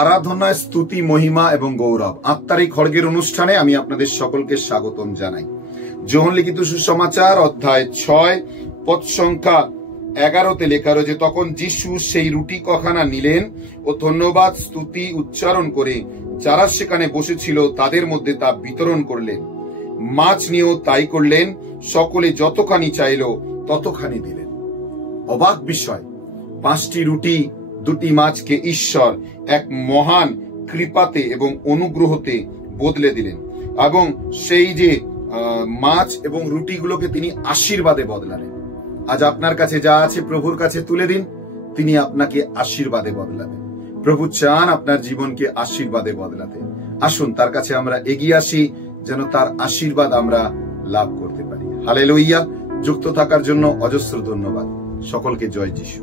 আরাধনা, স্তুতি, মহিমা এবং গৌরব আত্মার এই খড়গের অনুষ্ঠানে আমি আপনাদের সকলকে স্বাগতম জানাই। যোহন লিখিত সুসমাচার অধ্যায় 6 পদ সংখ্যা 11-তে লেখা রয়েছে, তখন যিশু সেই রুটি কখানা নিলেন ও ধন্যবাদ স্তুতি উচ্চারণ করে যারা সেখানে বসেছিল তাদের মধ্যে তা বিতরণ করলেন। মাছ নিয়েও তাই করলেন, সকলে যতখানি চাইল ততখানি দিলেন। অবাক বিষয়, 5টি রুটি 2টি মাছকে ঈশ্বর এক মহান কৃপাতে এবং অনুগ্রহতে বদলে দিলেন এবং সেই যে মাছ এবং রুটিগুলোকে তিনি আশীর্বাদে বদলালেন। আজ আপনার কাছে যা আছে প্রভুর কাছে তুলে দিন, তিনি আপনাকে আশীর্বাদে বদলাবেন। প্রভু চান আপনার জীবনকে আশীর্বাদে বদলাতে। আসুন তার কাছে আমরা এগিয়ে আসি, যেন তার আশীর্বাদ আমরা লাভ করতে পারি। হালেলুইয়া। যুক্ত থাকার জন্য অজস্র ধন্যবাদ। সকলকে জয় যিশু।